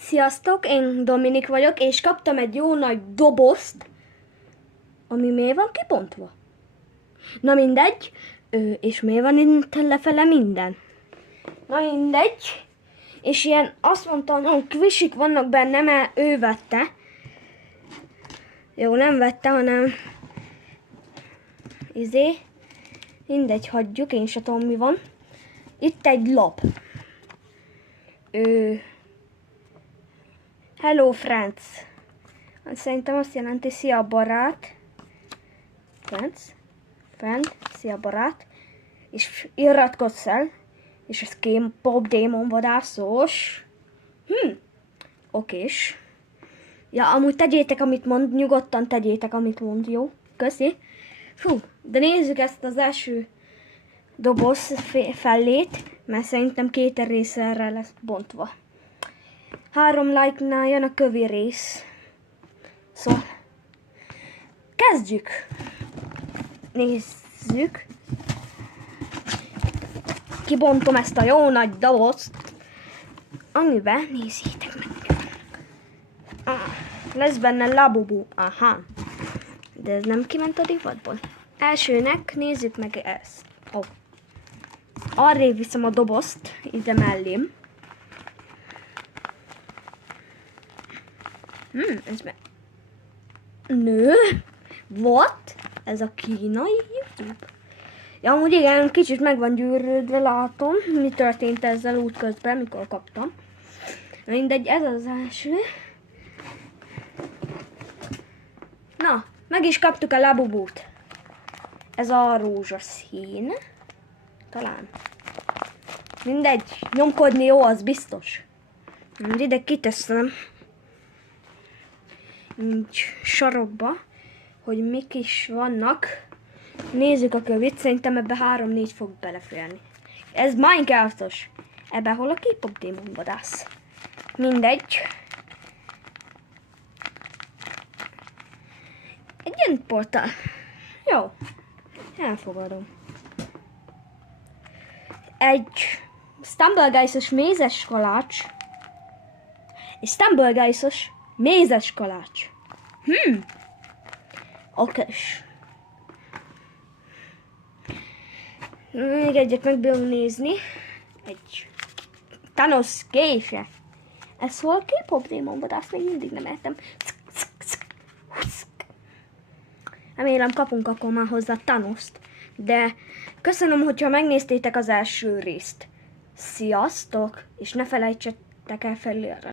Sziasztok, én Dominik vagyok, és kaptam egy jó nagy dobozt, ami miért van kibontva? Na mindegy, és miért van itt lefele minden? Na mindegy, és ilyen azt mondta, hogy kvisik vannak benne, mert ő vette. Jó, nem vette, hanem mindegy, hagyjuk, én se tudom mi van. Itt egy lap. Hello friends. Szerintem azt jelenti szia barát. Friend, szia barát. És iratkozz el. És ez K-pop démon vadászós. Okés. Ja, amúgy tegyétek, amit mond, nyugodtan tegyétek, amit mond, jó? Köszi. Fú, de nézzük ezt az első doboz fellét, mert szerintem 2 részre lesz bontva. 3 like-nál jön a kövi rész. Szóval kezdjük. Nézzük. Kibontom ezt a jó nagy dobozt, amiben, nézzétek meg. Lesz benne Labubu. Aha. De ez nem kiment a divatból. Elsőnek nézzük meg ezt. Arrébb viszem a dobozt, ide mellém. Ez nő? What? Ez a kínai YouTube? Ja, amúgy igen, kicsit meg van gyűrődve, látom, mi történt ezzel útközben, mikor kaptam. Mindegy, ez az első. Na, meg is kaptuk a Labubút. Ez a rózsaszín. Talán. Mindegy, nyomkodni jó, az biztos. Ide kiteszem. Így sarokba, hogy mik is vannak. Nézzük a kövét, szerintem ebbe 3-4 fog beleférni. Ez Minecraftos. Ebbe hol a K-pop démon vadász? Mindegy. Egy ilyen portál. Jó. Elfogadom. Egy Stumbleguys-os mézes kalács. Egy Stumbleguys-os mézes kalács. Okés. Még egyet meg bírunk nézni. Egy Thanos kése. Ez hol K-pop démon vadász? Még mindig nem értem. Remélem kapunk akkor már hozzá Thanost. De köszönöm, hogyha megnéztétek az első részt. Sziasztok! És ne felejtsetek el felülre